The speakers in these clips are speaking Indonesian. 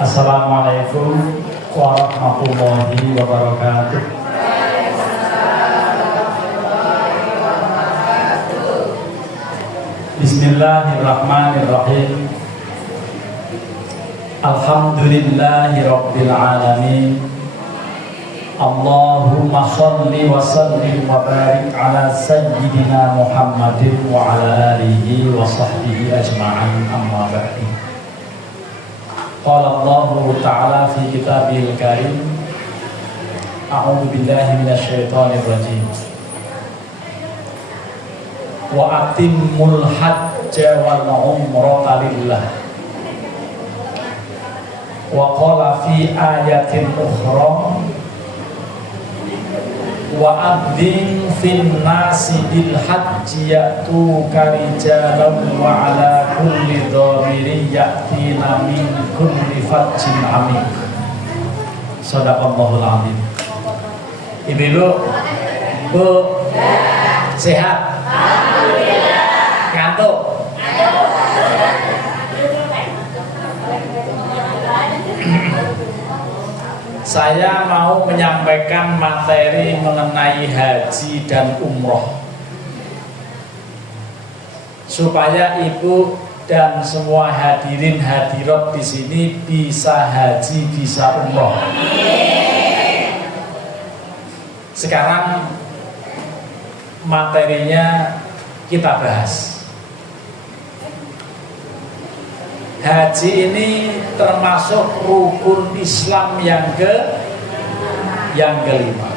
Assalamualaikum warahmatullahi wabarakatuh. Bismillahirrahmanirrahim. Alhamdulillahi rabbil alamin. Allahumma shalli wa sallim wa barik ala sayyidina Muhammadin wa ala alihi wa sahbihi ajma'in, amma ba'du. Qala Allahu ta'ala fi kitabihil karim. A'udzu billahi minasyaitonir rajim. Wa atimmul hajja wal umrata lillah. Wa qala fi ayatin ukhra wa adzin fin nasi bil hajji ya'tuka rijalan wa ala kulli dhamirin ya'tina min kulli fajjin amik. Shadaqallahul azim. Ibu, Bu, sehat? Alhamdulillah. Ngantuk? Saya mau menyampaikan materi mengenai haji dan umroh supaya ibu dan semua hadirin hadirat di sini bisa haji, bisa umroh. Sekarang materinya kita bahas. Haji ini termasuk rukun Islam yang kelima.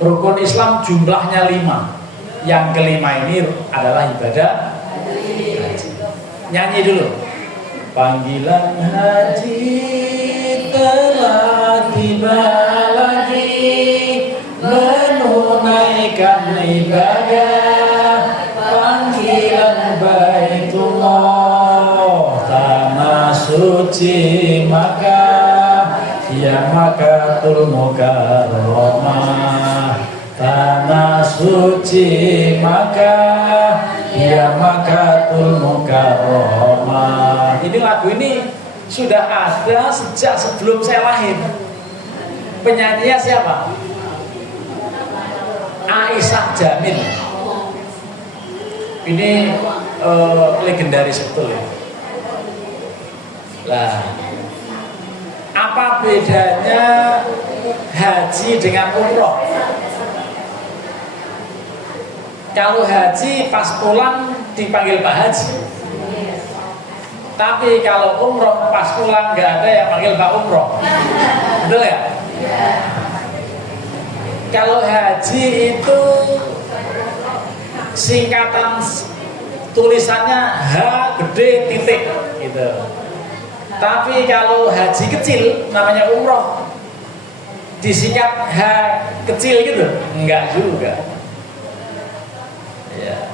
Rukun Islam jumlahnya 5. Yang kelima ini adalah ibadah haji. Nyanyi dulu. Panggilan haji telah tiba lagi, menunaikan ibadah. Panggilan Baitullah, tanah suci Makkah, ya Makkatul Mukarramah. Tanah suci Makkah, ya Makkatul Mukarramah. Ini lagu ini sudah ada sejak sebelum saya lahir. Penyanyinya siapa? Aisyah Jamil. Ini legendaris betul ya. Lah, apa bedanya haji dengan umroh? Kalau haji pas pulang dipanggil Pak Haji. Tapi kalau umroh pas pulang nggak ada yang panggil Pak Umroh. Betul ya? Kalau haji itu singkatan tulisannya H gede titik gitu. Tapi kalau haji kecil namanya umroh disingkat H kecil gitu, enggak juga. Ya.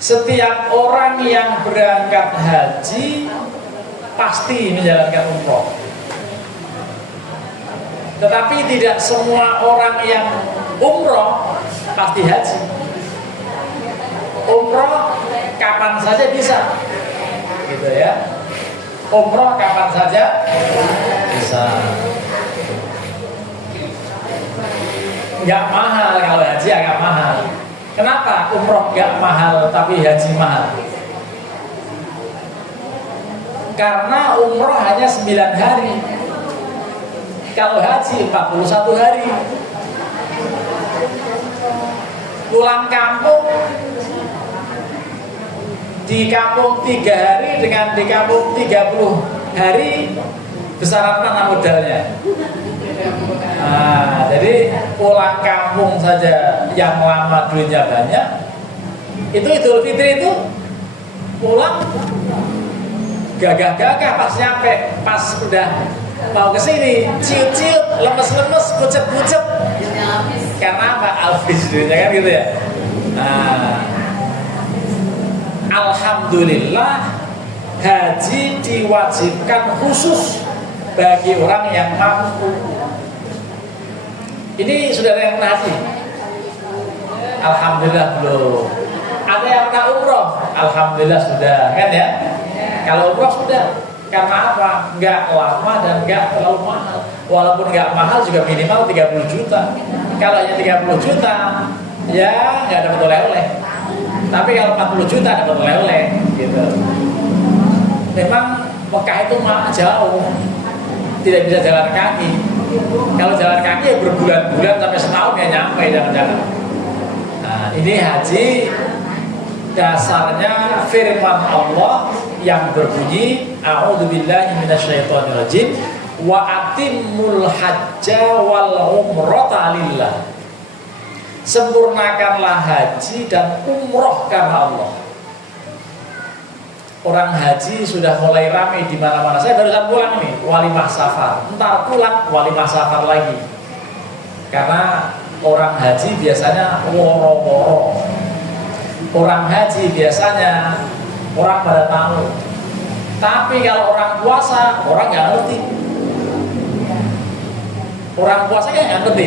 Setiap orang yang berangkat haji pasti menjalankan umroh. Tetapi tidak semua orang yang umroh pasti haji. Umroh kapan saja bisa, gitu ya. Umroh kapan saja bisa. Nggak mahal, kalau haji agak mahal. Kenapa umroh nggak mahal tapi haji mahal? Karena umroh hanya 9 hari. Kalau haji 41 hari. Pulang kampung, di kampung 3 hari dengan di kampung 30 hari, besaran mana modalnya? Nah, jadi pulang kampung saja yang lama duitnya banyak. Itu Idul Fitri itu pulang gagah-gagah pas nyampe, pas udah mau kesini ciut-ciut, lemes-lemes, pucet-pucet. Karena apa? Alfis duitnya kan gitu ya. Nah, alhamdulillah haji diwajibkan khusus bagi orang yang mampu. Ini sudah ada yang pernah haji? Alhamdulillah belum. Ada yang pernah umroh? alhamdulillah sudah, kan ya? Kalau umroh sudah, karena apa? Nggak lama dan nggak terlalu mahal. Walaupun nggak mahal juga minimal 30 juta. Kalau hanya 30 juta, ya nggak dapat oleh-oleh. Tapi kalau 40 juta dapat oleh-oleh, gitu. Memang Mekah itu jauh, tidak bisa jalan kaki. Kalau jalan kaki ya berbulan-bulan sampai setahun ya nyampe jangan-jangan. Nah, ini haji dasarnya firman Allah yang berbunyi a'udzubillahi minasyaitonirrajim wa atimmul hajja wal umrata lillah. Sempurnakanlah haji dan umroh karena Allah. Orang haji sudah mulai ramai di mana-mana. Saya barusan pulang nih, walimah safar. Ntar pulang walimah safar lagi. Karena orang haji biasanya woro-woro. Orang haji biasanya orang pada tahu. Tapi kalau orang puasa, orang nggak ngerti. Orang puasa kan nggak ngerti.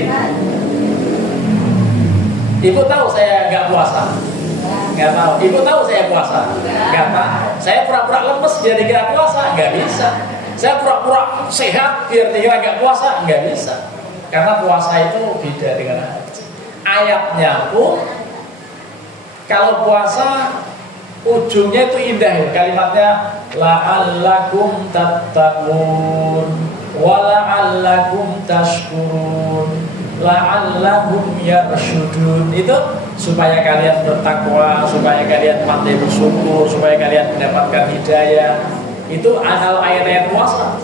Ibu tahu saya nggak puasa? Nggak tahu. Ibu tahu saya puasa? Nggak tahu. Saya pura-pura lemes biar dikira puasa? Nggak bisa. Saya pura-pura sehat biar dikira nggak puasa? Nggak bisa. Karena puasa itu beda dengan haji. Ayatnya pun kalau puasa ujungnya itu indah ya. Kalimatnya la'allakum tattaqun wa la'allakum tashkurun la'allakum yarshudun. Itu supaya kalian bertakwa, supaya kalian pandai bersyukur, supaya kalian mendapatkan hidayah. Itu kalau ayat-ayat puasa.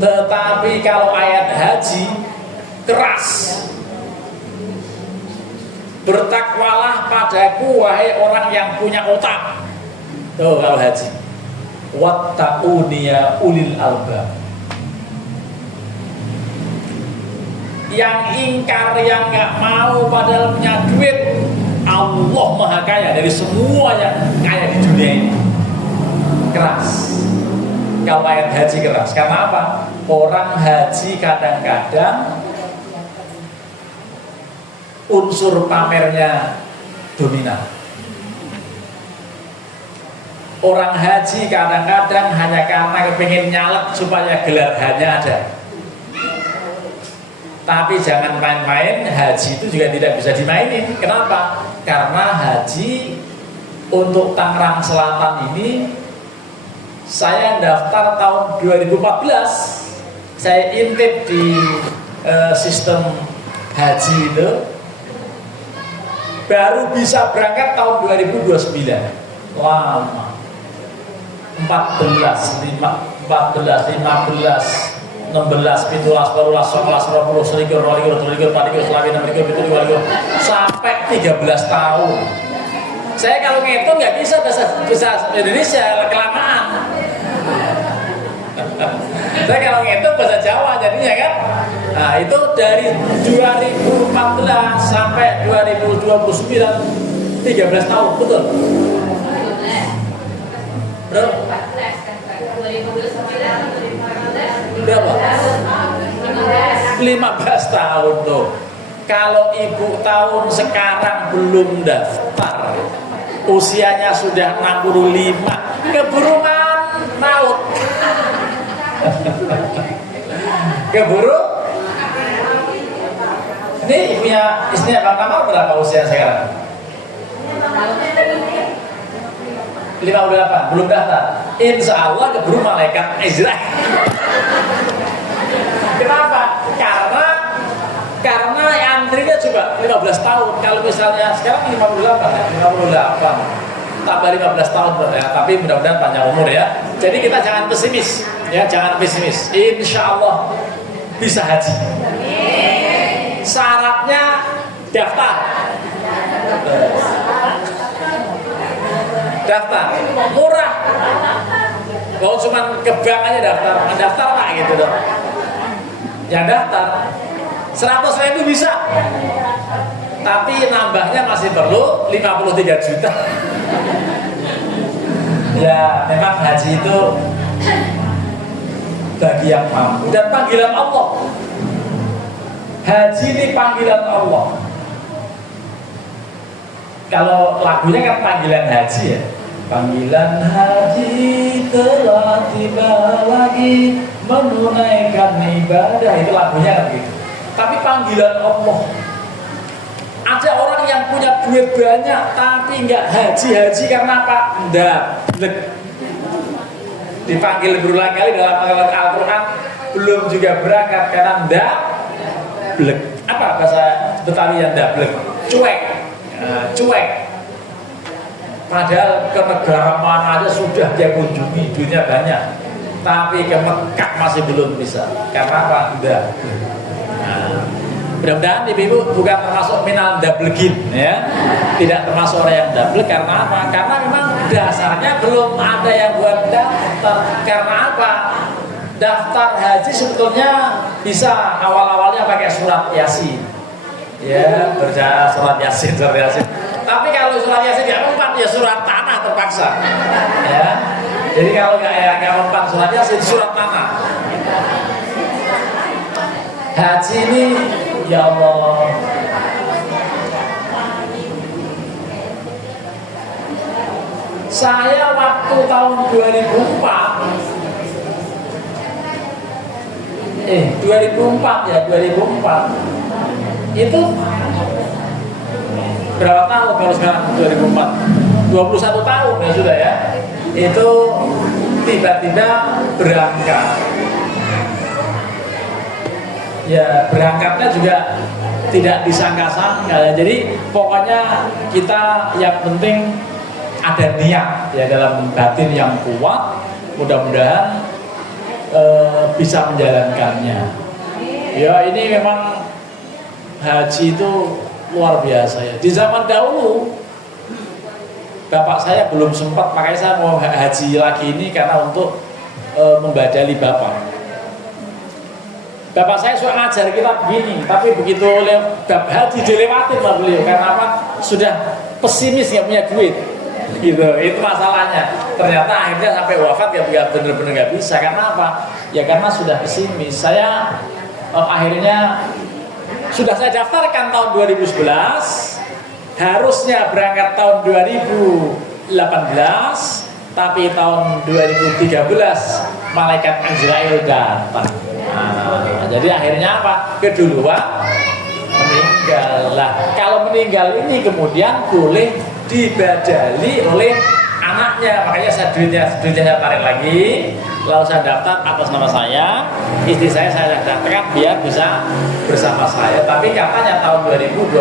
Tetapi kalau ayat haji keras. Bertakwalah padaku wahai orang yang punya otak. Tuh kalau haji. Wattaquni ya ulil albab. Yang ingkar, yang nggak mau padahal punya duit, Allah maha kaya dari semua yang kaya di dunia ini. Keras. Kalau ayat haji keras. Karena apa? Orang haji kadang-kadang unsur pamernya dominan. Orang haji kadang-kadang hanya karena pengen nyalek supaya gelar hanya ada. Tapi jangan main-main, haji itu juga tidak bisa dimainin. Kenapa? Karena haji untuk Tangerang Selatan ini saya daftar tahun 2014. Saya intip di sistem haji itu, baru bisa berangkat tahun 2029. Lama. 14, 16, 17, 18, 19, 20, 21, 22, 23, 24, 25, 26, 27, 28, 29, 30, 31, 32, 33, 34, 35, sampai 13 tahun. Saya kalau ngitung nggak bisa bahasa Indonesia, kelamaan. Saya kalau ngitung bahasa Jawa jadinya kan. Nah itu dari 2014 sampai 2029 13 tahun, betul? Berapa? Berapa? 15 tahun tuh. Kalau ibu tahun sekarang belum daftar, usianya sudah 65, keburu maut. Keburu. Ini ibunya, istrinya Bang Kamal berapa usia sekarang? 58, belum daftar. Insya Allah keburu malaikat Israel. Kenapa? Karena antrinya juga 15 tahun. Kalau misalnya sekarang 58, tambah 15 tahun ya, tapi mudah-mudahan panjang umur ya. Jadi kita jangan pesimis, ya jangan pesimis. Insya Allah bisa haji. Syaratnya daftar. Daftar murah. Kalau cuma ke bank aja daftar Pak gitu dong. Yang daftar 100.000 bisa. Tapi nambahnya masih perlu 53 juta. Ya memang haji itu bagi yang mampu dan panggilan Allah. Haji ini panggilan Allah. Kalau lagunya kan panggilan haji ya. Panggilan haji telah tiba lagi, menunaikan ibadah. Itu lagunya kan gitu. Tapi panggilan Allah, ada orang yang punya duit banyak tapi nggak haji karena apa? Ndablek. Dipanggil berulang kali dalam Al-Quran, belum juga berangkat karena ndablek. Apa bahasa Betawi yang ndablek? Cuek. Cuek. Padahal ke negara mana aja sudah dia kunjungi, duitnya banyak, tapi ke Mekah masih belum bisa. Karena apa? Ndablek. Mudah-mudahan ibu-ibu bukan termasuk minal dablegin, ya, tidak termasuk orang yang dablek. Karena apa? Karena memang dasarnya belum ada yang buat daftar. Karena apa? Daftar haji sebetulnya bisa awal-awalnya pakai surat yasin, ya, baca surat yasin. Tapi kalau surat yasin nggak mempan, ya surat tanah terpaksa, ya. Jadi kalau nggak mempan surat yasin, surat tanah. Haji ini, ya Allah, saya waktu tahun 2004 ya, 2004 itu berapa tahun baru sekarang? 2004 21 tahun ya sudah ya. Itu tiba-tiba berangkat. Ya, berangkatnya juga tidak disangka-sangka. Jadi pokoknya kita yang penting ada niat ya, dalam batin yang kuat. Mudah-mudahan bisa menjalankannya. Ya, ini memang haji itu luar biasa ya. Di zaman dahulu bapak saya belum sempat, makanya saya mau haji lagi ini karena untuk membadali bapak. Bapak saya suka ngajar kita begini, tapi begitu bab haji dilewatin lah beliau. Karena apa? Sudah pesimis, nggak punya duit, gitu. Itu masalahnya. Ternyata akhirnya sampai wafat ya bener-bener nggak bisa. Karena apa? Ya karena sudah pesimis. Saya akhirnya sudah saya daftarkan tahun 2011, harusnya berangkat tahun 2018, tapi tahun 2013 malaikat Azrail datang. Jadi akhirnya apa? Keduluan meninggal. Lah, kalau meninggal ini kemudian boleh dibadali oleh anaknya. Makanya duitnya saya tarik lagi, lalu saya daftar atas nama saya, istri saya daftarkan biar bisa bersama saya. Tapi katanya tahun 2029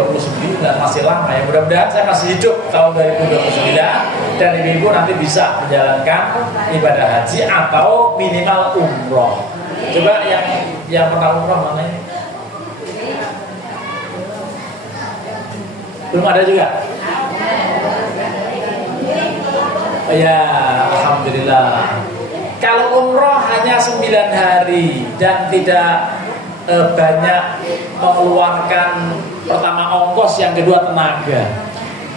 masih lama ya. Mudah-mudahan saya masih hidup tahun 2029 dan ibu-ibu nanti bisa menjalankan ibadah haji atau minimal umroh. Coba yang pernah umroh mana ini? Belum ada juga? Ya, alhamdulillah. Kalau umroh hanya 9 hari dan tidak banyak mengeluarkan pertama ongkos, yang kedua tenaga.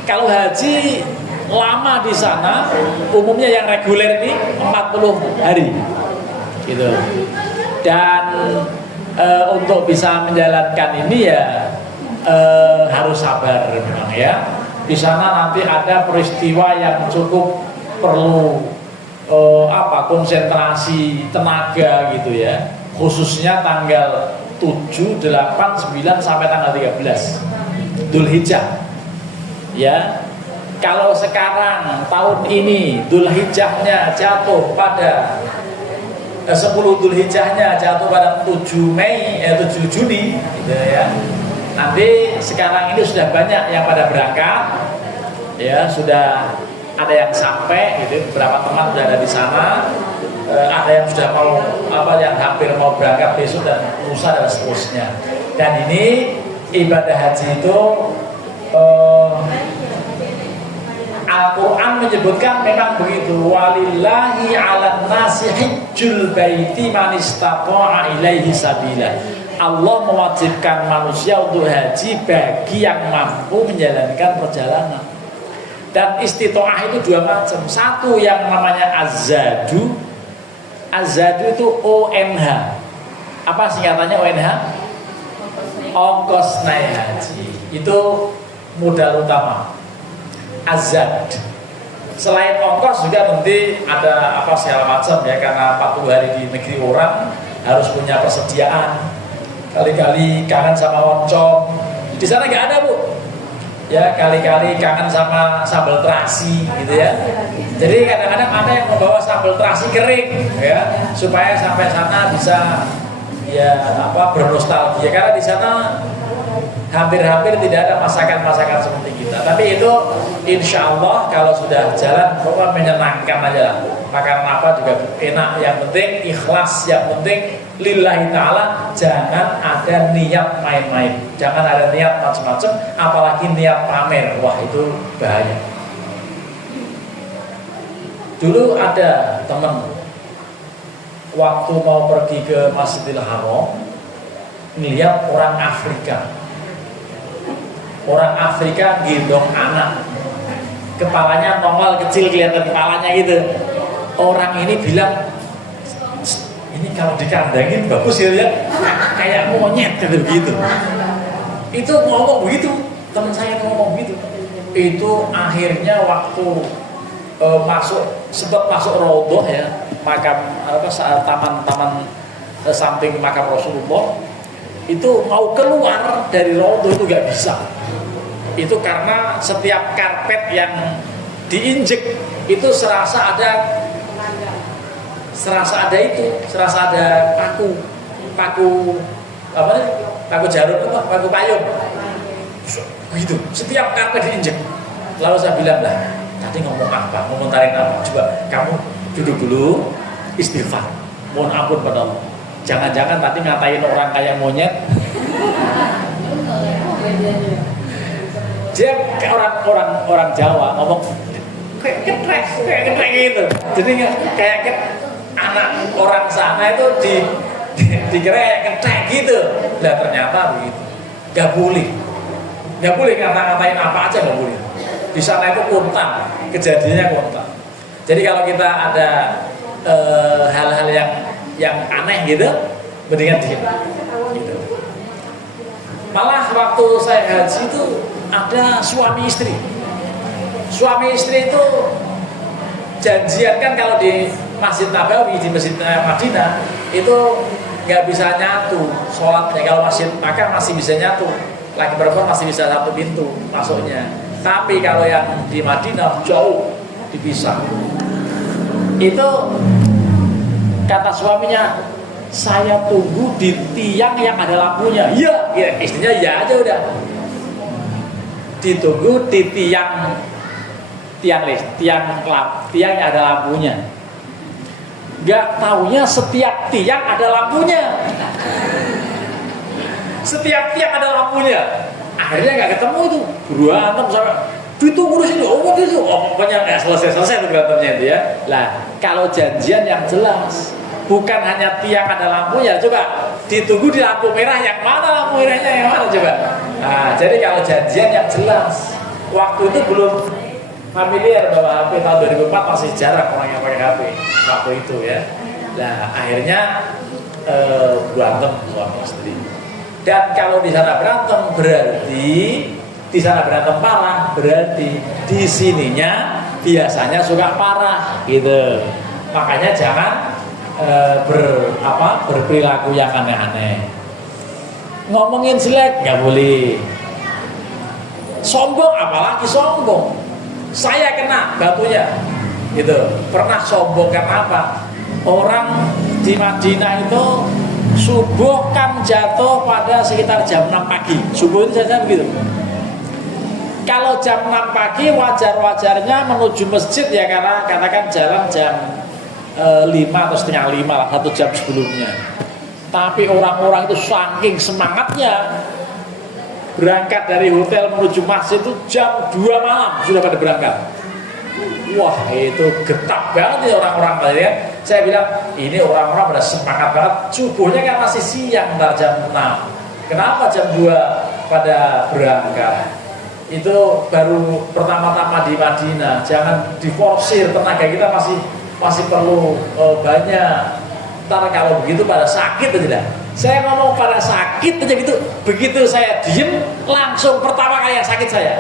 Kalau haji lama di sana, umumnya yang reguler ini 40 hari, gitu. Dan untuk bisa menjalankan ini ya harus sabar memang ya. Di sana nanti ada peristiwa yang cukup perlu konsentrasi tenaga gitu ya. Khususnya tanggal 7, 8, 9 sampai tanggal 13 Dzulhijjah. Ya. Kalau sekarang tahun ini Dzulhijjahnya jatuh pada 10 Dzulhijjahnya jatuh pada 7 Juni gitu ya. Nanti sekarang ini sudah banyak yang pada berangkat ya, sudah ada yang sampai gitu, beberapa teman sudah ada di sana, ada yang sudah mau yang hampir mau berangkat besok dan lusa dan seterusnya. Dan ini ibadah haji itu Al-Quran menyebutkan memang begitu, walillahi 'alan nasi hajjul baiti man istata'a ilaihi sabila. Allah mewajibkan manusia untuk haji bagi yang mampu menjalankan perjalanan. Dan istita'ah itu dua macam. Satu yang namanya azadu. Azadu itu ONH. Apa singkatannya ONH? Ongkos naik haji. Itu modal utama. Azad. Selain ongkos juga nanti ada apa segala macam ya, karena 40 hari di negeri orang harus punya persediaan. Kali-kali kangen sama oncom, di sana nggak ada Bu. Ya kali-kali kangen sama sambal terasi gitu ya. Jadi kadang-kadang ada yang membawa sambal terasi kering ya, supaya sampai sana bisa ya apa bernostalgia, karena di sana hampir-hampir tidak ada masakan-masakan seperti kita. Tapi itu insya Allah kalau sudah jalan pokoknya menyenangkan aja lah. Makanan apa juga enak, yang penting ikhlas, yang penting lillahi ta'ala. Jangan ada niat main-main, jangan ada niat macam-macam, apalagi niat pamer. Wah itu bahaya. Dulu ada teman waktu mau pergi ke Masjidil Haram, ngelihat orang Afrika gendong anak, kepalanya nongol kecil, kelihatan kepalanya gitu. Orang ini bilang, ini kalau dikandangin bagus ya, kayak monyet gitu. Itu ngomong begitu, teman saya ngomong begitu. Itu akhirnya waktu sempat masuk Raudhah ya, makam taman samping makam Rasulullah. Itu mau keluar dari Raudhah itu gak bisa. Itu karena setiap karpet yang diinjek itu serasa ada paku jarum apa, paku payung gitu, setiap karpet diinjek. Lalu saya bilang, lah tadi ngomong apa, ngomentarin apa, coba kamu duduk dulu, istighfar, mohon ampun pada Allah, jangan-jangan tadi ngatain orang kayak monyet. Dia kayak orang Jawa ngomong kayak ketrek gitu. Jadi kayak anak orang sana itu dikira kayak ketrek gitu. Lah ternyata begitu. Gak boleh ngata-ngatain apa aja, gak boleh. Di sana itu kontan, kejadiannya kontan. Jadi kalau kita ada hal-hal yang aneh gitu, mendingan diem. Gitu. Malah waktu saya haji itu ada suami istri itu janjian kan, kalau di Masjid Nabawi, di Masjid Madinah itu nggak bisa nyatu sholatnya. Kalau Masjid Makkah masih bisa nyatu, laki perempuan masih bisa satu pintu masuknya. Tapi kalau yang di Madinah jauh dipisah. Itu kata suaminya, saya tunggu di tiang yang ada lampunya. Iya, ya, istrinya ya aja udah. Ditunggu di tiang yang ada lampunya. Gak taunya setiap tiang ada lampunya. Setiap tiang ada lampunya. Akhirnya nggak ketemu itu. Berantem sampai ditunggu di sini. Pokoknya nggak selesai tuh berantemnya itu ya. Lah kalau janjian yang jelas, bukan hanya tiang ada lampunya, coba ditunggu di lampu merah, yang mana lampu merahnya, yang mana coba. Nah, jadi kalau janjian yang jelas, waktu itu belum familiar bahwa HP, tahun 2004 masih jarang orang yang pakai HP waktu itu ya. Nah akhirnya berantem suami istri. Dan kalau di sana berantem berarti di sana berantem parah, berarti di sininya biasanya suka parah gitu. Makanya jangan berperilaku yang aneh-aneh. Ngomongin jelek nggak boleh. Sombong, apalagi sombong. Saya kena batunya gitu. Pernah sombong karena apa? Orang di Madinah itu subuh kan jatuh pada sekitar jam 6 pagi. Subuh itu saja begitu. Kalau jam 6 pagi wajar-wajarnya menuju masjid ya, karena katakan jalan jam 5 atau setengah 5 lah, 1 jam sebelumnya. Tapi orang-orang itu saking semangatnya, berangkat dari hotel menuju masjid itu jam 2 malam sudah pada berangkat. Wah itu getah banget ya orang-orang ya. Saya bilang ini orang-orang pada semangat banget. Subuhnya kan masih siang, ntar jam 6. Kenapa jam 2 pada berangkat? Itu baru pertama-tama di Madinah. Jangan diforsir, tenaga kita masih perlu banyak. Ntar kalau begitu pada sakit aja dah. Saya ngomong pada sakit aja gitu. Begitu saya diem, langsung pertama kali yang sakit saya.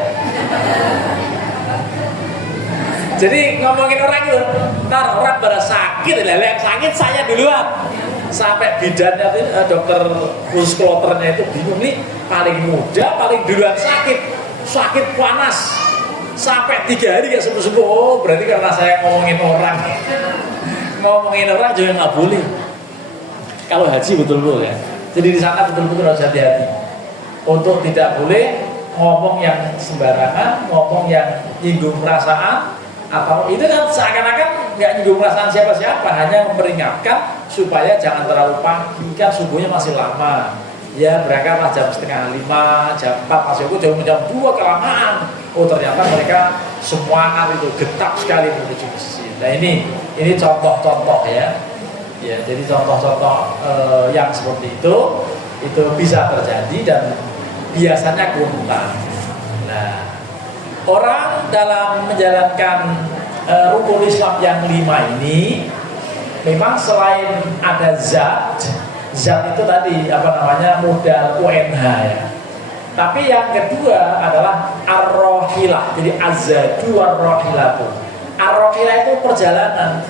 Jadi ngomongin orang itu, ntar orang pada sakit, yang sakit saya duluan. Sampai bidannya itu, dokter khusus kloternya itu bingung nih, paling muda, paling duluan sakit panas. Sampai 3 hari gak sembuh-sembuh. Oh, berarti karena saya ngomongin orang juga nggak boleh. Kalau haji betul-betul ya. Jadi di sana betul-betul harus hati-hati untuk tidak boleh ngomong yang sembarangan, ngomong yang nyinggung perasaan, atau itu kan seakan-akan nggak nyinggung perasaan siapa-siapa, hanya memperingatkan supaya jangan terlalu pagi, kan subuhnya masih lama. Ya berangkatlah jam 4:30, jam 4 masih aku jam 2 kelamaan. Oh ternyata mereka semangat itu getap sekali menuju masjid. Nah ini contoh-contoh ya. Ya jadi contoh-contoh yang seperti itu bisa terjadi dan biasanya kontan. Nah orang dalam menjalankan rukun Islam yang 5 ini memang selain ada zat itu tadi modal UNH ya. Tapi yang kedua adalah ar-rohilah. Jadi azadu ar-rohilatu. Ar-rohilah itu perjalanan.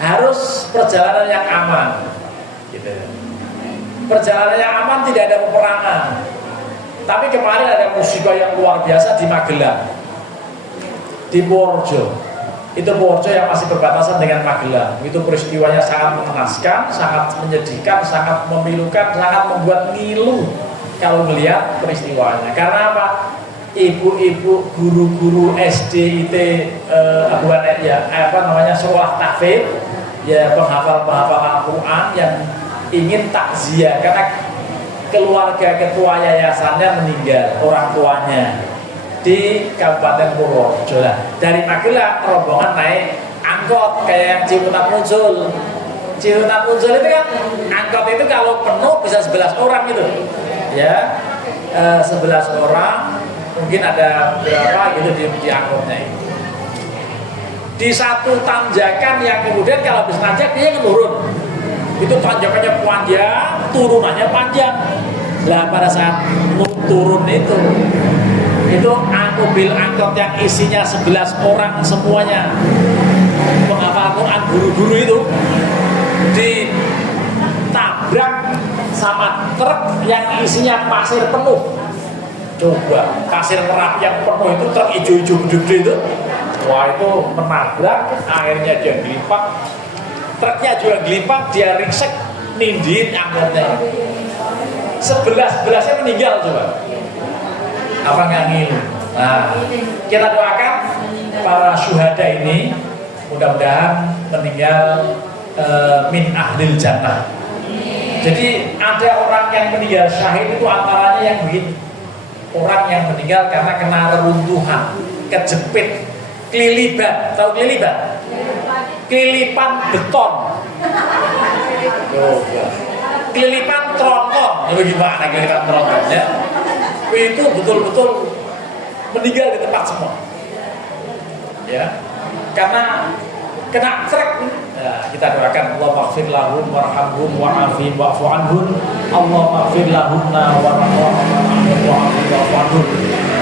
Harus perjalanan yang aman. Gitu. Perjalanan yang aman, tidak ada peperangan. Tapi kemarin ada musibah yang luar biasa di Magelang, di Purworejo. Itu Purworejo yang masih berbatasan dengan Magelang. Itu peristiwanya sangat mengenaskan, sangat menyedihkan, sangat memilukan, sangat membuat ngilu kalau melihat peristiwanya. Karena apa? Ibu-ibu guru-guru SD IT sekolah tahfidz ya, penghafal Al-Quran yang ingin takziah karena keluarga ketua yayasannya meninggal, orang tuanya di Kabupaten Purworejo. Dari Magelang rombongan naik angkot kayak yang Ciputat Muncul. Ciputat Muncul itu kan angkot itu kalau penuh bisa 11 orang gitu. Ya. 11 orang, mungkin ada berapa gitu di angkotnya itu. Di satu tanjakan yang kemudian kalau habis nanjak dia turun. Itu tanjakannya panjang, turunannya panjang. Lah pada saat turun itu mobil angkot yang isinya 11 orang semuanya penghafal Quran, guru-guru itu ditabrak sama truk yang isinya pasir penuh. Coba pasir Merapi yang penuh itu, truk hijau-hijau gede-gede itu, wah itu menabrak, akhirnya dia gelipak, truknya juga gelipak, dia ringsek, nindin angkotnya. 11-11-nya meninggal coba. Apa nggak ngilu? Nah, kita doakan para syuhada ini mudah-mudahan meninggal min ahlil jannah. Jadi ada orang yang meninggal syahid itu antaranya yang begini. Orang yang meninggal karena kena reruntuhan, kejepit, keliliban. Tahu keliliban? Kelilipan beton. Kelilipan tronton. Ya bagaimana kelilipan trontonnya? Itu betul-betul meninggal di tempat semua. Ya. Karena kena truk. Nah, kita doakan Allah maghfir lahum warhamhum wa'afihim wa'fu anhum. Allah maghfir lahumna warhamhum wa'fu anhum.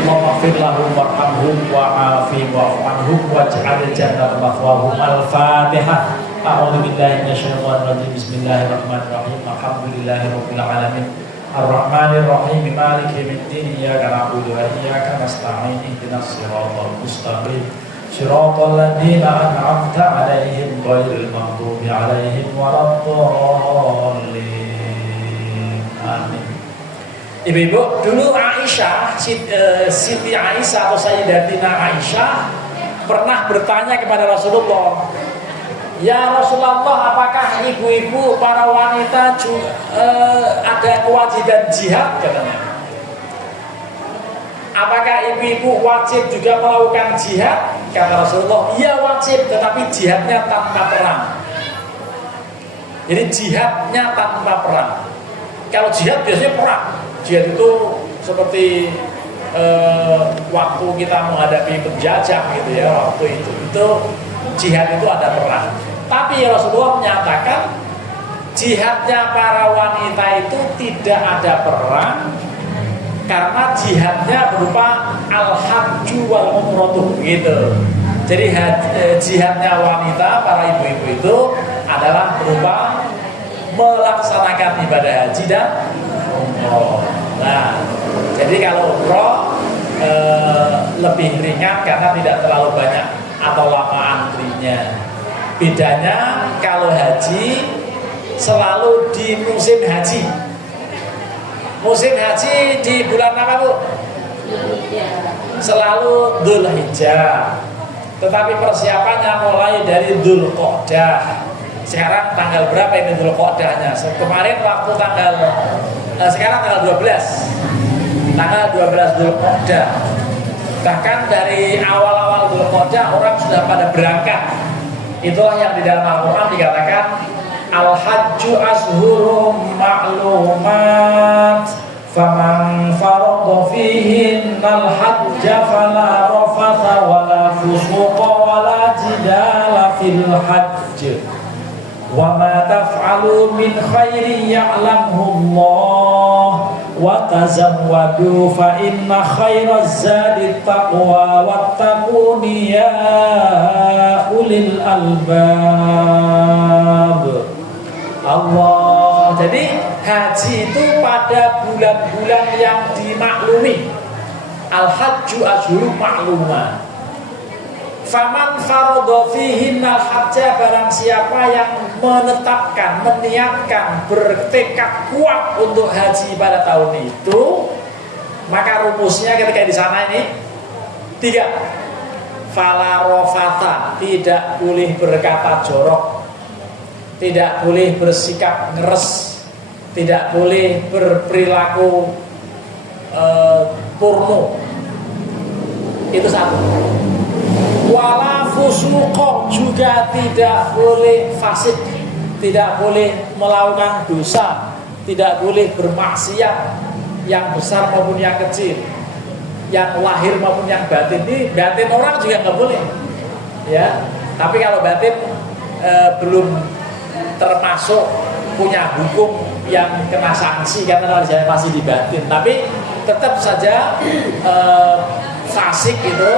Allah maghfir lahum warhamhum wa'afihim wa'fu anhum waj'al jannata mathwahum. Al-Fatihah. A'udzu billahi minasyaitonir rajim. Bismillahirrahmanirrahim. Alhamdulillahirabbil alamin. Ar-Rahmanir Rahim. Maliki yaumiddin. Iyyaka na'budu wa iyyaka nasta'in. Ihdinas siratal mustaqim. Shiratal ladzina an'amta 'alaihim ghairil maghdubi 'alaihim waladdallin. Amin. Ibu-ibu, dulu Aisyah, Siti Aisyah atau Sayyidatina Aisyah pernah bertanya kepada Rasulullah, "Ya Rasulullah, apakah ibu-ibu para wanita juga ada kewajiban jihad?" katanya. Apakah ibu-ibu wajib juga melakukan jihad? Kata Rasulullah, iya wajib, tetapi jihadnya tanpa perang. Jadi jihadnya tanpa perang. Kalau jihad biasanya perang. Jihad itu seperti waktu kita menghadapi penjajah gitu ya, waktu itu jihad itu ada perang. Tapi Rasulullah menyatakan jihadnya para wanita itu tidak ada perang. karena jihadnya berupa al-hajju wal umratu gitu. Jadi jihadnya wanita, para ibu-ibu itu adalah berupa melaksanakan ibadah haji dan umroh. Nah, jadi kalau umroh lebih ringan karena tidak terlalu banyak atau lama antrinya. Bedanya kalau haji selalu di musim haji. Musim haji di bulan apa, Bu? Selalu Dzulhijjah. Tetapi persiapannya mulai dari Dzulqa'dah. Sekarang tanggal berapa ini Dzulqa'dahnya? Kemarin waktu sekarang tanggal 12. Tanggal 12 Dzulqa'dah. Bahkan dari awal-awal Dzulqa'dah orang sudah pada berangkat. Itulah yang di dalam Al-Qur'an dikatakan Al-hajju ashhurum ma'lumat faman farada fihinnal hajja fala rafatha wala fusuqa wala jidala fil hajj wa ma taf'alu min khairin ya'lamhu Allah wa tazawwadu fa inna khairaz zadi taqwa wattaquni ya ulil albab. Allah. Jadi haji itu pada bulan-bulan yang dimaklumi. Al-hajju ashhurum ma'lumat. Faman faradha fihinnal hajja, barang siapa yang menetapkan, meniatkan, bertekad kuat untuk haji pada tahun itu, maka rumusnya ketika di sana ini 3. Fala rafatha, tidak boleh berkata jorok, tidak boleh bersikap ngeres, tidak boleh berperilaku porno. Itu 1. Wala fusuqa, juga tidak boleh fasik, tidak boleh melakukan dosa, tidak boleh bermaksiat yang besar maupun yang kecil, yang lahir maupun yang batin. Ini batin orang juga nggak boleh, ya. Tapi kalau batin belum termasuk punya hukum yang kena sanksi karena kalau saya masih di batin, tapi tetap saja fasik itu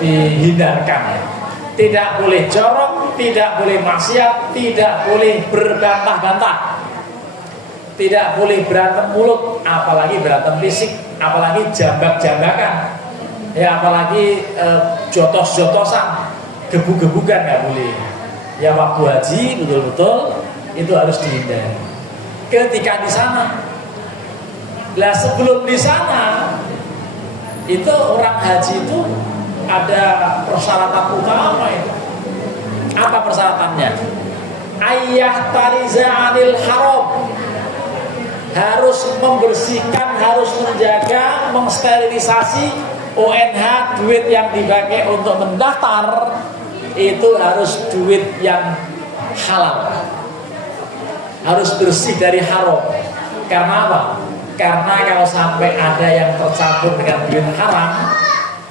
dihindarkan. Tidak boleh jorok, tidak boleh maksiat, tidak boleh berbantah-bantah, tidak boleh berantem mulut, apalagi berantem fisik, apalagi jambak-jambakan, ya apalagi jotos-jotosan, gebuk-gebukan nggak boleh. Ya waktu haji betul-betul itu harus dihindari. Ketika di sana, lah sebelum di sana itu orang haji itu ada persyaratan utama itu. Apa persyaratannya? Ayyah tariza anil haram, harus membersihkan, harus menjaga, mensterilisasi ONH, duit yang dipakai untuk mendaftar itu harus duit yang halal, harus bersih dari haram. Karena apa? Karena kalau sampai ada yang tercampur dengan duit haram,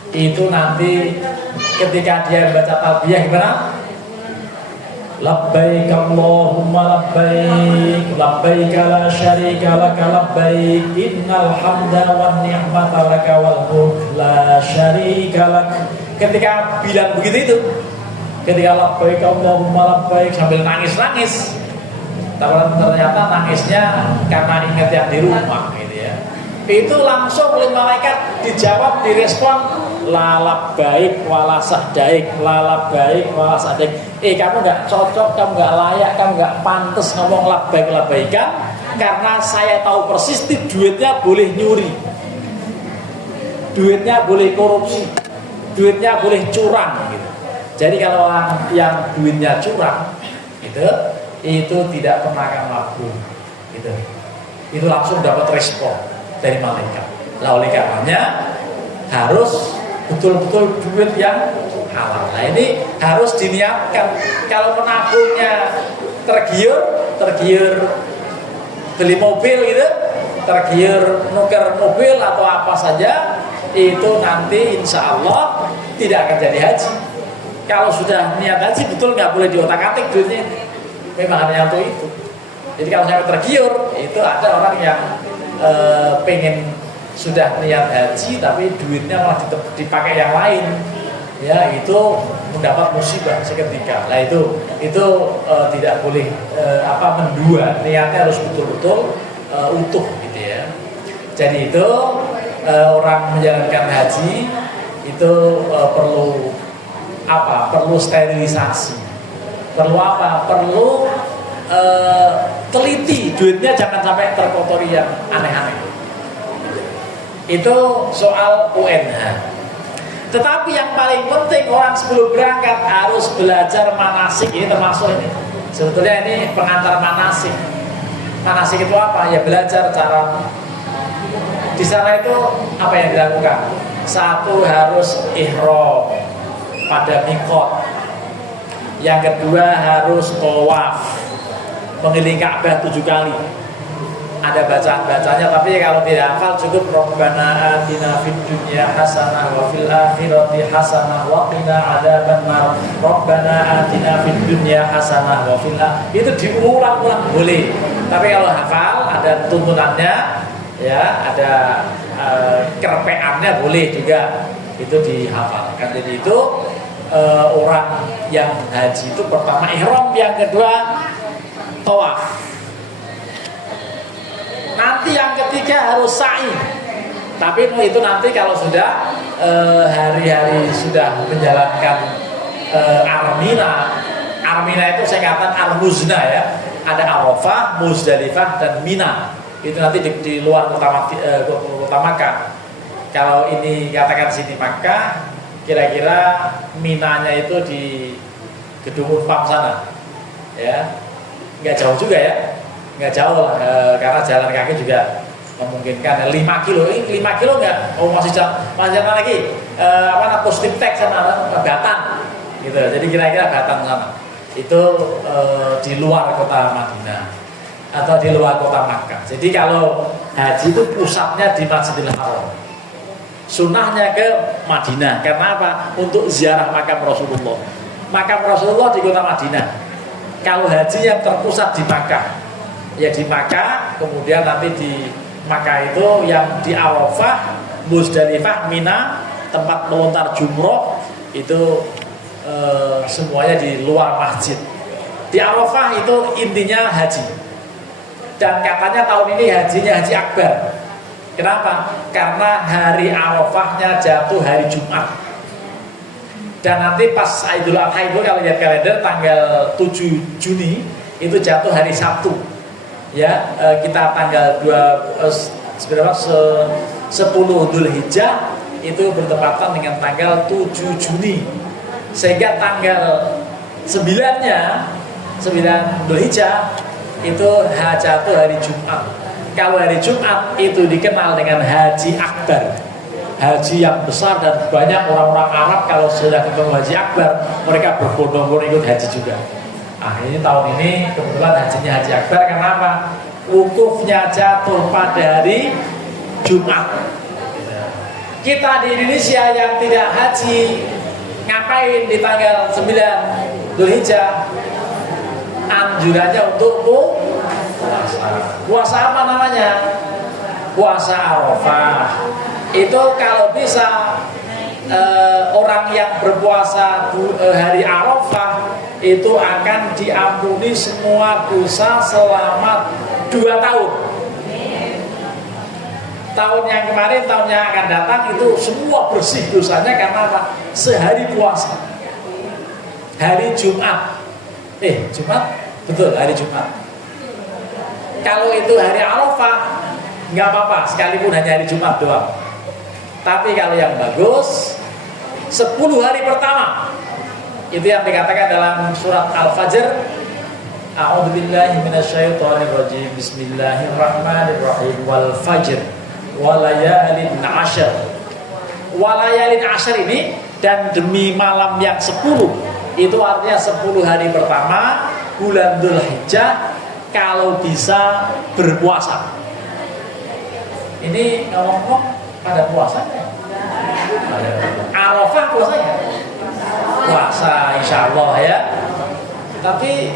itu nanti ketika dia baca talbiyah gimana? Labbaik Allahumma labbaik, labbaik la syarika laka labbaik, innal hamda wan ni'mata laka wal mulk la syarika lak. Ketika bilang begitu itu, ketika labbaik Allahumma labbaik sambil nangis-nangis, tapi ternyata nangisnya karena ingat yang di rumah gitu ya. Itu langsung oleh malaikat dijawab, direspon la labbaik wala sa'daik, la labbaik wala sa'daik. Kamu nggak cocok, kamu nggak layak, kamu nggak pantas ngomong labbaik labbaikan, karena saya tahu persis duitnya boleh nyuri, duitnya boleh korupsi, duitnya boleh curang gitu. Jadi kalau orang yang duitnya curang itu tidak pernah akan laku gitu. Itu langsung dapat respon dari malaikat. Lah oleh karenanya harus betul-betul duit yang halal. Nah ini harus diniatkan. Kalau menabungnya tergiur beli mobil gitu, tergiur nuker mobil atau apa saja, itu nanti insya Allah tidak akan jadi haji. Kalau sudah niat haji betul nggak boleh diotak-atik duitnya, memang hanya untuk itu. Jadi kalau sampai tergiur, itu ada orang yang pengen sudah niat haji tapi duitnya malah dipakai yang lain, ya itu mendapat musibah seketika. Nah itu tidak boleh mendua, niatnya harus betul-betul utuh gitu ya. Jadi itu orang menjalankan haji itu perlu sterilisasi, perlu teliti, duitnya jangan sampai terkotori yang aneh-aneh. Itu soal UNH. Tetapi yang paling penting orang sebelum berangkat harus belajar manasik. Ini termasuk ini. Sebetulnya ini pengantar manasik. Manasik itu apa? Ya belajar cara. Di sana itu apa yang dilakukan? Satu harus ihram pada miqat. Yang kedua harus tawaf, mengelilingi Ka'bah 7 kali. Ada bacaan-bacanya, tapi kalau tidak hafal cukup Rabbana atina fid dunya hasanah wa fil akhirati hasanah wa qina adzabannar. Rabbana atina fid dunya hasanah wa fil itu diulang-ulang boleh. Tapi kalau hafal ada tuntunannya, ya ada kerpeannya boleh juga, itu dihafalkan. Jadi itu orang yang haji itu pertama ihram, yang kedua tawaf. Nanti yang ketiga harus sa'i. Tapi itu nanti kalau sudah hari-hari sudah menjalankan Armina. Armina itu saya katakan Al-Muzna ya. Ada Arafah, Muzdalifah dan Mina. Itu nanti di luar kota Makkah. Kalau ini katakan sini Makkah, kira-kira Minanya itu di Gedung Unpam sana. Ya. Enggak jauh juga ya. Nggak jauh lah, karena jalan kaki juga memungkinkan. 5 kilo, ini 5 kilo nggak? Oh masih jalan lagi, positif tag sana, Batan gitu. Jadi kira-kira Batan sana itu di luar kota Madinah atau di luar kota Makkah. Jadi kalau haji itu pusatnya di Masjidil Haram, sunnahnya ke Madinah. Karena apa? Untuk ziarah makam Rasulullah. Makam Rasulullah di kota Madinah. Kalau haji yang terpusat di Makkah, ya di Makkah, kemudian nanti di Makkah itu yang di Arafah, Muzdalifah, Mina, tempat melontar jumroh itu semuanya di luar masjid. Di Arafah itu intinya haji. Dan katanya tahun ini hajinya haji akbar. Kenapa? Karena hari Arafahnya jatuh hari Jumat. Dan nanti pas Idul Adha itu kalau lihat kalender tanggal 7 Juni itu jatuh hari Sabtu. Ya, kita tanggal 10 Dzulhijjah itu bertepatan dengan tanggal 7 Juni. Sehingga tanggal 9-nya 9 Dzulhijjah itu jatuh hari Jumat. Kalau hari Jumat itu dikenal dengan Haji Akbar, haji yang besar, dan banyak orang-orang Arab kalau sudah ketemu Haji Akbar mereka berbondong-bondong ikut haji juga. Nah ini tahun ini kebetulan hajinya Haji Akbar. Kenapa? Wukufnya jatuh pada hari Jumat. Kita di Indonesia yang tidak haji ngapain di tanggal 9 Dzulhijjah? Anjurannya untuk puasa. Puasa apa namanya? Puasa Arafah. Itu kalau bisa orang yang berpuasa hari Arafah itu akan diampuni semua dosa selama 2 tahun. Tahun yang kemarin, tahun yang akan datang itu semua bersih dosanya karena apa? Sehari puasa. Hari Jumat. Jumat? Betul, hari Jumat. Kalau itu hari Arafah nggak apa-apa, sekalipun hanya hari Jumat doang. Tapi kalau yang bagus 10 hari pertama, itu yang dikatakan dalam surat Al-Fajr, A'udzubillahi minasyaitonirrajim, Bismillahirrahmanirrahim, wal fajr walayalin 'ashr. Walayalin 'ashr ini dan demi malam yang 10, itu artinya 10 hari pertama bulan Dzulhijjah kalau bisa berpuasa. Ini ngomong-ngomong pada puasanya. Arafah puasanya. Puasa insya Allah ya. Tapi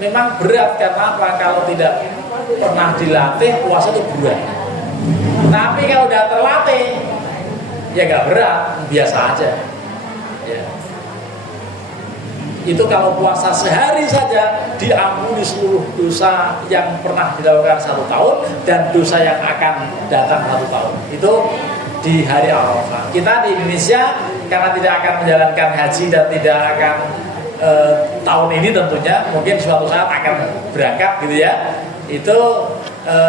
memang berat karena apa? Kalau tidak pernah dilatih puasa itu berat. Tapi kalau udah terlatih ya nggak berat, biasa aja. Ya. Itu kalau puasa sehari saja diampuni seluruh dosa yang pernah dilakukan 1 tahun dan dosa yang akan datang 1 tahun. Itu di hari Arafah. Kita di Indonesia karena tidak akan menjalankan haji dan tidak akan tahun ini tentunya mungkin suatu saat akan berangkat gitu ya. Itu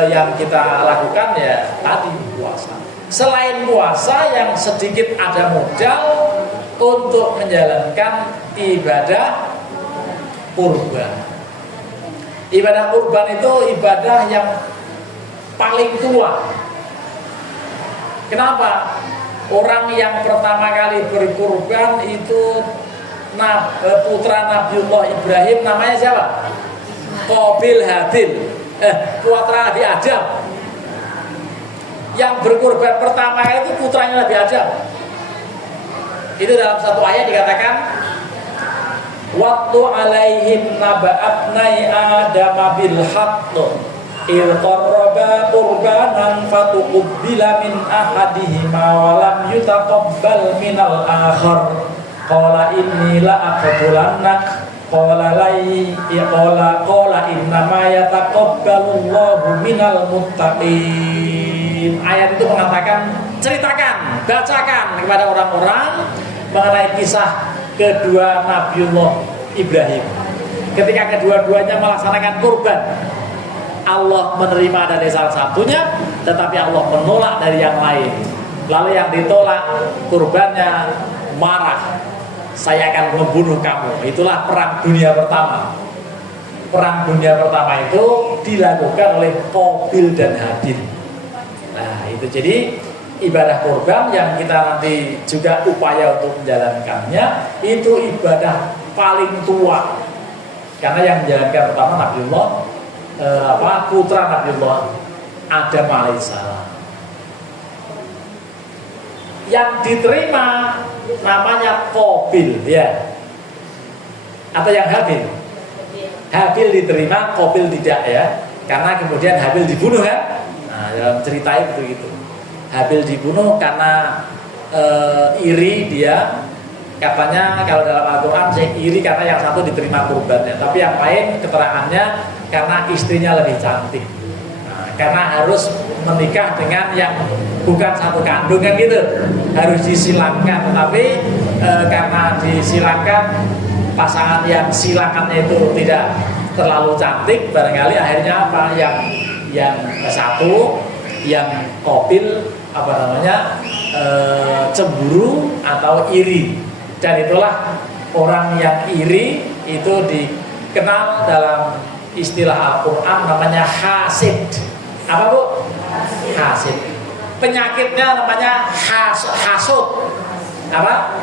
yang kita lakukan ya tadi puasa. Selain puasa yang sedikit ada modal untuk menjalankan ibadah kurban. Ibadah kurban itu ibadah yang paling tua. Kenapa? Orang yang pertama kali berkurban itu putra Nabiullah Ibrahim, namanya siapa? Qabil Habil, putra Nabi Adam. Yang berkurban pertama kali itu putranya Nabi Adam. Itu dalam satu ayat dikatakan Watlu alaihim naba'abnai adama bil haqq il qarraba qurbanan fatuqbila min ahadihima wa lam yutaqabbal minal akhar qala inni la aqtulannak qala innama yataqabbalullahu minal muttaqin. Ayat itu mengatakan, ceritakan, bacakan kepada orang-orang mengenai kisah kedua Nabiullah Ibrahim. Ketika kedua-duanya melaksanakan kurban, Allah menerima dari salah satunya, tetapi Allah menolak dari yang lain. Lalu yang ditolak kurbannya marah, saya akan membunuh kamu. Itulah perang dunia pertama. Perang dunia pertama itu dilakukan oleh Qabil dan Habil. Nah itu jadi ibadah kurban yang kita nanti juga upaya untuk menjalankannya itu ibadah paling tua. Karena yang menjalankan pertama Nabiullah putra Nabiullah Adam alaihissalam. Yang diterima namanya Qabil ya. Atau yang Habil. Habil diterima, Qabil tidak ya. Karena kemudian Habil dibunuh kan. Nah, dalam cerita itu begitu. Habil dibunuh karena iri dia. Katanya kalau dalam Al-Quran saya iri karena yang satu diterima kurbannya, tapi yang lain keterangannya karena istrinya lebih cantik. Nah, karena harus menikah dengan yang bukan satu kandungan gitu, harus disilangkan. Tapi karena disilangkan pasangan yang silangannya itu tidak terlalu cantik, barangkali akhirnya apa yang satu yang Qabil cemburu atau iri. Dan itulah orang yang iri itu dikenal dalam istilah Al-Quran namanya hasid. Apa bu? Hasid. Penyakitnya namanya hasud. Apa?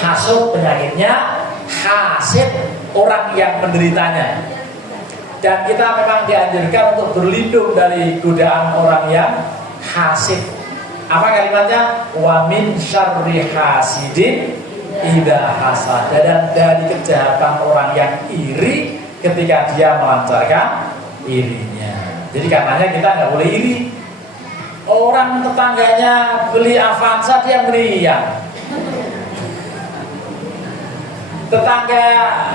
Hasud penyakitnya, hasid orang yang menderitanya. Dan kita memang dianjurkan untuk berlindung dari godaan orang yang hasid. Apa kalimatnya? Wa min syarri hasidin idza hasada. Dan dari kejahatan orang yang iri ketika dia melancarkan irinya. Jadi karenanya kita nggak boleh iri. Orang tetangganya beli Avanza, dia beli Rian. Tetangga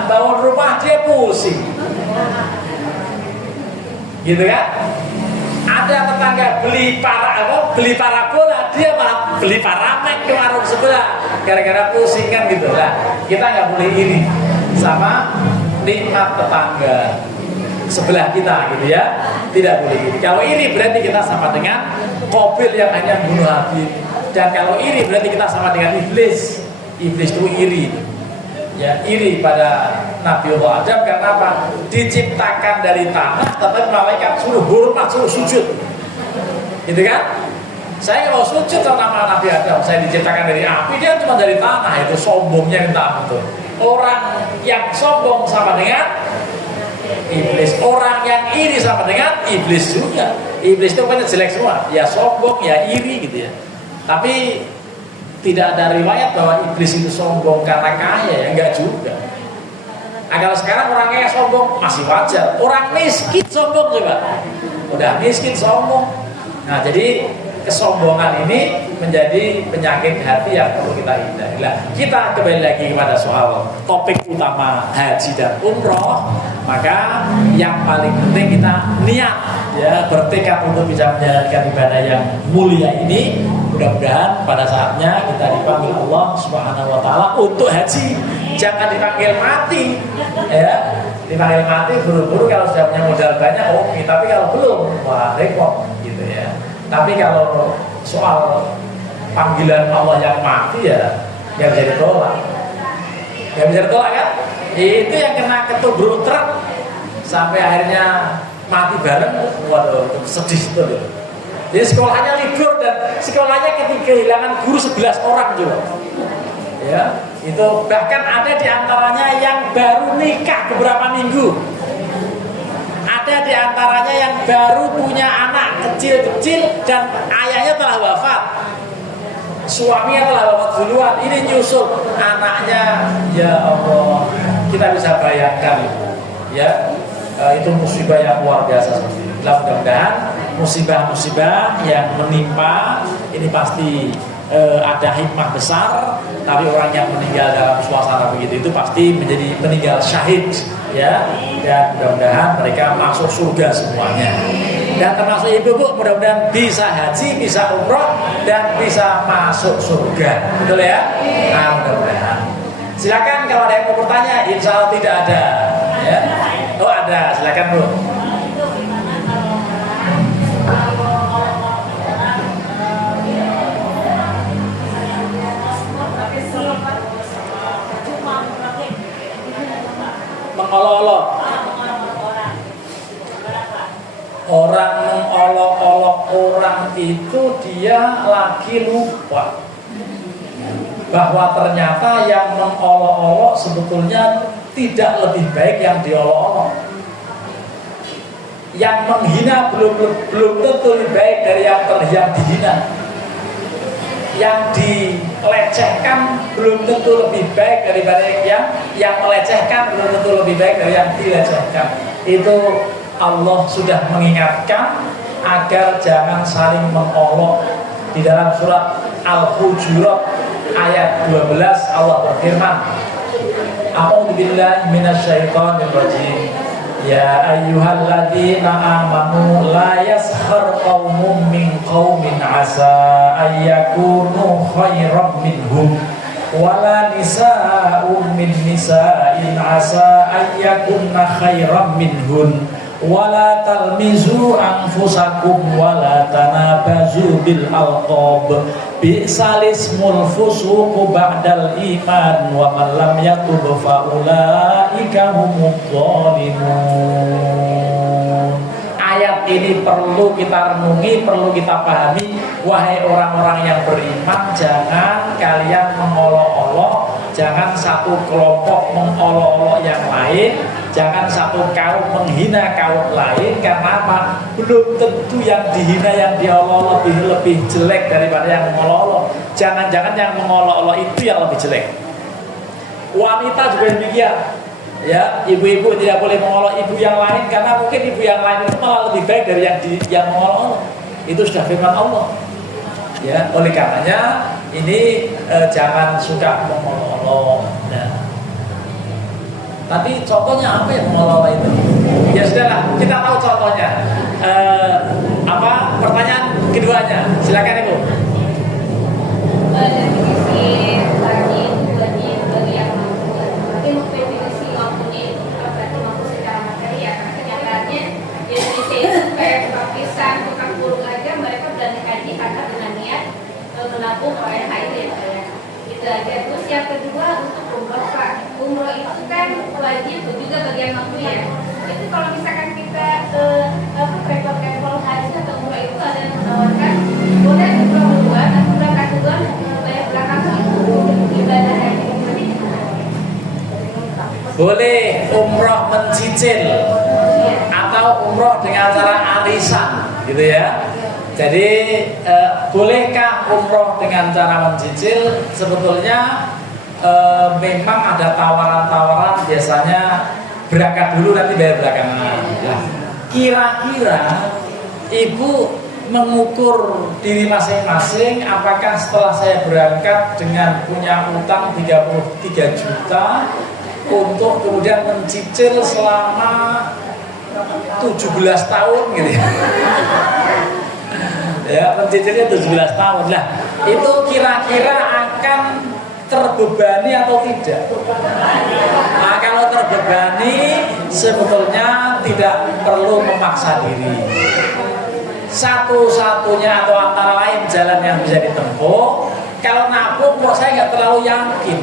bangun rumah, dia pusing. Gitu kan? Ada tetangga beli parabola, dia malah beli paramek ke warung sebelah gara-gara pusing kan gitu lah. Kita nggak boleh iri sama nikmat tetangga sebelah kita gitu ya, tidak boleh iri. Kalau iri berarti kita sama dengan Qabil yang hanya bunuh Habil. Dan kalau iri berarti kita sama dengan iblis. Iblis itu iri. Ya, iri pada Nabiullah Adam karena apa? Diciptakan dari tanah, tapi malaikat suruh hormat, suruh sujud. Gitu kan? Saya mau sujud sama Nabi Adam, saya diciptakan dari api, dia cuma dari tanah. Itu sombongnya minta ampun. Orang yang sombong sama dengan iblis. Orang yang iri sama dengan iblis juga. Iblis itu kan jelek semua. Ya sombong, ya iri gitu ya. Tapi tidak ada riwayat bahwa iblis itu sombong karena kaya, ya enggak juga. Nah, kalau sekarang orangnya sombong masih wajar. Orang miskin sombong coba. Udah miskin sombong. Nah, jadi kesombongan ini menjadi penyakit hati yang perlu kita hindari. Nah, kita kembali lagi kepada soal topik utama haji dan umroh. Maka yang paling penting kita niat, ya, bertekad untuk bisa menjalankan ibadah yang mulia ini. Mudah-mudahan pada saatnya kita dipanggil Allah Subhanahu wa taala untuk haji. Jangan dipanggil mati, ya. Dipanggil mati buru-buru kalau sudah punya modal banyak, oke. Tapi kalau belum, wah repot gitu ya. Tapi kalau soal panggilan Allah yang mati, ya nggak bisa ditolak. Nggak bisa ditolak kan? Itu yang kena ketubruk truk sampai akhirnya mati bareng. Waduh, sedih betul. Jadi sekolahnya libur dan sekolahnya kehilangan guru 11 orang juga. Ya, itu bahkan ada di antaranya yang baru nikah beberapa minggu. Ada di antaranya yang baru punya anak kecil-kecil dan ayahnya telah wafat. Suaminya telah wafat duluan. Ini nyusul anaknya, ya Allah. Kita bisa bayangkan, ya, itu musibah yang luar biasa seperti itu. Mudah-mudahan musibah-musibah yang menimpa ini pasti ada hikmah besar, tapi orang yang meninggal dalam suasana begitu itu pasti menjadi meninggal syahid, ya, dan mudah-mudahan mereka masuk surga semuanya. Dan termasuk ibu mudah-mudahan bisa haji, bisa umroh, dan bisa masuk surga, betul ya? Nah, mudah-mudahan. Silakan kalau ada yang mau bertanya, insya Allah tidak ada, ya. Oh ada, silakan Bu. Mengolok-olok. Orang mengolok-olok orang itu dia lagi lupa bahwa ternyata yang mengolok-olok sebetulnya tidak lebih baik yang diolok-olok. Yang menghina belum tentu lebih baik dari yang dihina. Yang dilecehkan belum tentu lebih baik daripada yang melecehkan belum tentu lebih baik dari yang dilecehkan. Itu Allah sudah mengingatkan agar jangan saling mengolok. Di dalam surat Al-Hujurat ayat 12 Allah berfirman, A'udzubillahi minasyaitonir rajim. Ya ayyuhalladzina amanu la yaskhar qaumun min qaumin asa ayyakunu khairam minhum wala nisa'un min nisa'in asa ayyakunna khairam minhun wala talmizu anfusakum wala tanabazu bil alqab bi'sal ismul fusuqu ba'dal iman wa man lam yatub fa ulaika humudz zalimun. Ayat ini perlu kita renungi, perlu kita pahami. Wahai orang-orang yang beriman, jangan kalian mengolok-olok, jangan satu kelompok mengolok-olok yang lain, jangan satu kaum menghina kaum lain. Karena apa? Belum tentu yang dihina, yang diolok-olok lebih jelek daripada yang mengolok-olok. Jangan-jangan yang mengolok-olok itu yang lebih jelek. Wanita juga demikian. Ya, ibu-ibu tidak boleh mengolok ibu yang lain karena mungkin ibu yang lain itu malah lebih baik dari yang mengolok-olok. Itu sudah firman Allah. Ya, oleh karenanya ini jangan suka mengolok-olok. Nah, tapi contohnya apa yang mengolok-olok itu? Ya sudahlah, kita tahu contohnya. Apa pertanyaan keduanya? Silakan Ibu. Menabung oleh haid itu aja. Terus yang kedua untuk umroh Pak, umroh itu kan wajib juga bagian waktu ya. Itu kalau misalkan kita travel haji atau umroh itu ada yang menawarkan boleh umroh duluan atau berangkat duluan bayar belakangan itu ibadah haji. Boleh umroh mencicil atau umroh dengan cara arisan, gitu ya. Jadi bolehkah umroh dengan cara mencicil? Sebetulnya memang ada tawaran-tawaran, biasanya berangkat dulu nanti bayar belakangan. Nah, kira-kira ibu mengukur diri masing-masing, apakah setelah saya berangkat dengan punya utang 33 juta untuk kemudian mencicil selama 17 tahun gitu ya. Ya, mencicilnya 17 tahun. Nah, itu kira-kira akan terbebani atau tidak? Nah, kalau terbebani sebetulnya tidak perlu memaksa diri. Satu-satunya atau antara lain jalan yang bisa ditempuh, kalau nabung kok saya nggak terlalu yakin.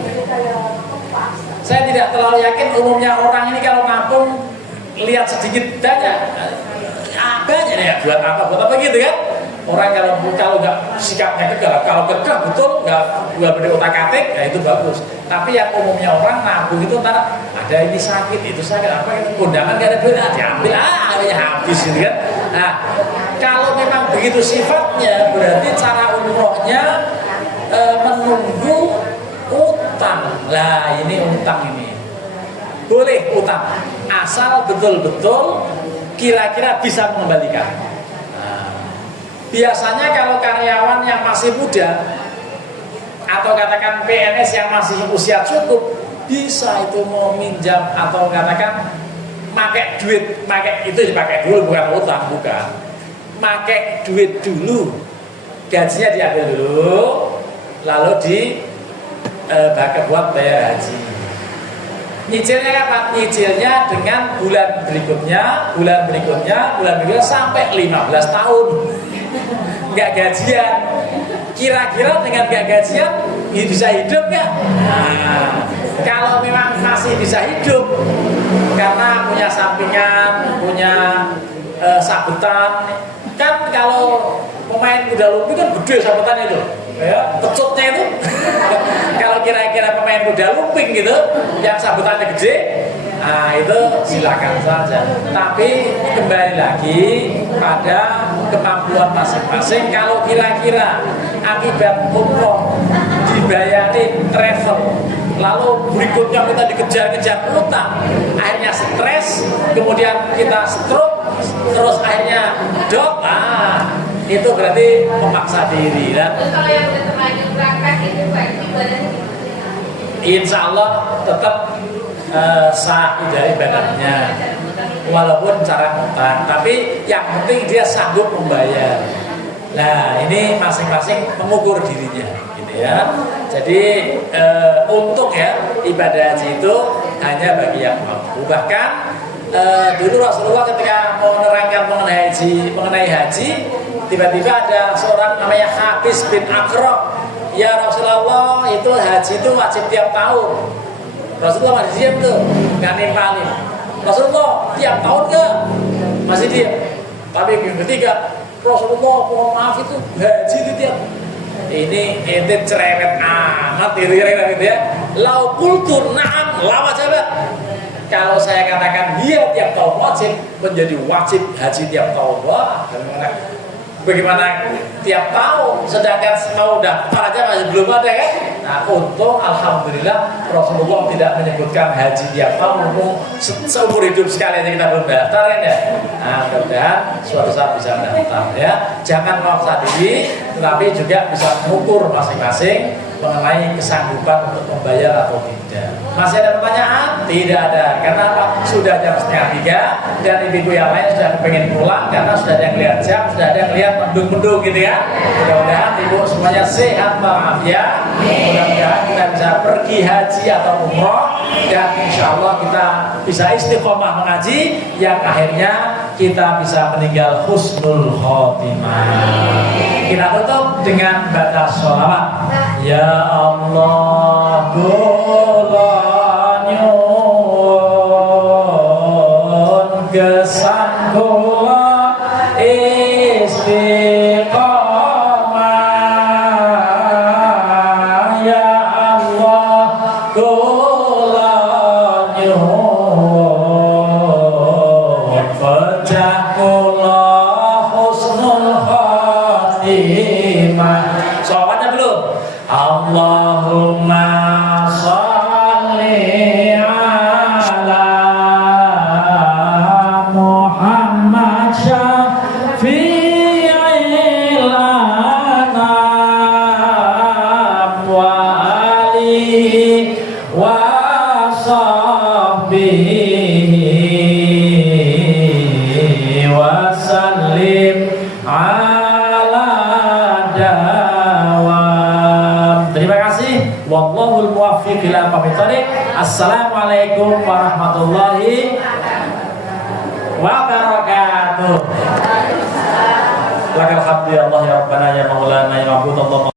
Saya tidak terlalu yakin. Umumnya orang ini kalau nabung lihat sedikit banyak, banyak ya buat apa gitu kan? Orang kalau nggak sikapnya kekeh, kalau kekeh betul nggak berotak-atik, ya itu bagus. Tapi yang umumnya orang nabung itu ntar ada ini sakit, itu sakit apa? Kondangan nggak ada duit, diambil ya habis gitu kan. Nah, kalau memang begitu sifatnya, berarti cara umrohnya menunggu utang. Lah ini utang ini boleh utang, asal betul-betul kira-kira bisa mengembalikan. Biasanya kalau karyawan yang masih muda atau katakan PNS yang masih usia cukup, bisa itu mau minjam atau katakan pakai duit, itu dipakai dulu, bukan utang, bukan. Pakai duit dulu, gajinya diambil dulu, lalu dipakai buat bayar haji. Nyicilnya kapan? Nyicilnya dengan bulan berikutnya sampai 15 tahun. Nggak gajian. Kira-kira dengan nggak gajian bisa hidup nggak? Nah, kalau memang masih bisa hidup karena punya sampingan, punya sabetan, kan kalau pemain kuda lumping kan gede sabetannya itu, ya pecutnya itu. Kalau kira-kira pemain kuda lumping gitu, yang sabetannya gede, nah itu silakan saja. Tapi kembali lagi pada kemampuan masing-masing. Kalau kira-kira akibat umroh dibayarin travel, lalu berikutnya kita dikejar-kejar utang, akhirnya stres, kemudian kita stroke, terus akhirnya dok, itu berarti memaksa diri. Terus kalau yang udah terlanjur berangkat itu Pak, ibadahnya insya Allah tetap sah dari ibadahnya walaupun cara utang, tapi yang penting dia sanggup membayar. Nah, ini masing-masing mengukur dirinya gitu ya. Jadi untung ya ibadah haji itu hanya bagi yang mampu. Bahkan dulu Rasulullah ketika mau menerangkan mengenai haji, tiba-tiba ada seorang namanya Habis bin Aqra. Ya Rasulullah, itu haji itu wajib tiap tahun. Rasulullah masih diam tuh, nggak nimpalin. Rasulullah tiap tahun nggak? Masih diam. Tapi yang ketiga, Rasulullah mohon maaf itu haji itu tiap. Ini ente cerewet amat, kira-kira gitu ya. Lau kultur na'am la wajibat. Kalau saya katakan dia tiap tahun wajib, menjadi wajib haji tiap tahun. Wah, bagaimana tiap tahun, sedangkan mau daftar aja masih belum ada kan? Nah, untung alhamdulillah Rasulullah tidak menyebutkan haji tiap tahun, seumur hidup sekali aja kita belum daftar kan ya. Nah, mudah-mudahan suatu saat bisa mendaftar ya. Jangan memaksa diri, tetapi juga bisa mengukur masing-masing mengenai kesanggupan untuk membayar atau tidak. Masih ada pertanyaan? Tidak ada. Karena apa? Sudah jam 2:30 dan ibu yang lain sudah pengen pulang karena sudah ada yang lihat jam, sudah ada yang lihat mendung-mendung gitu ya. Mudah-mudahan ibu semuanya sehat walafiat. Mudah-mudahan kita bisa pergi haji atau umroh dan insya Allah kita bisa istiqomah mengaji yang akhirnya kita bisa meninggal husnul khotimah. Kita tutup dengan baca sholawat. Ya Allah, kula nyuwun gesang kula istiqomah. Ya Allah, kula nyuwun pejah kula husnul khotimah. Sholawatnya belum? Allahumma wa sahbihi wa sallim ala dawam. Terima kasih. Wallahul muwaffiq ila aqwamit thoriq. Assalamualaikum warahmatullahi wabarakatuh. Lakal hamdu ya Allah ya Rabbana ya Maulana ya Ma'bud Allah.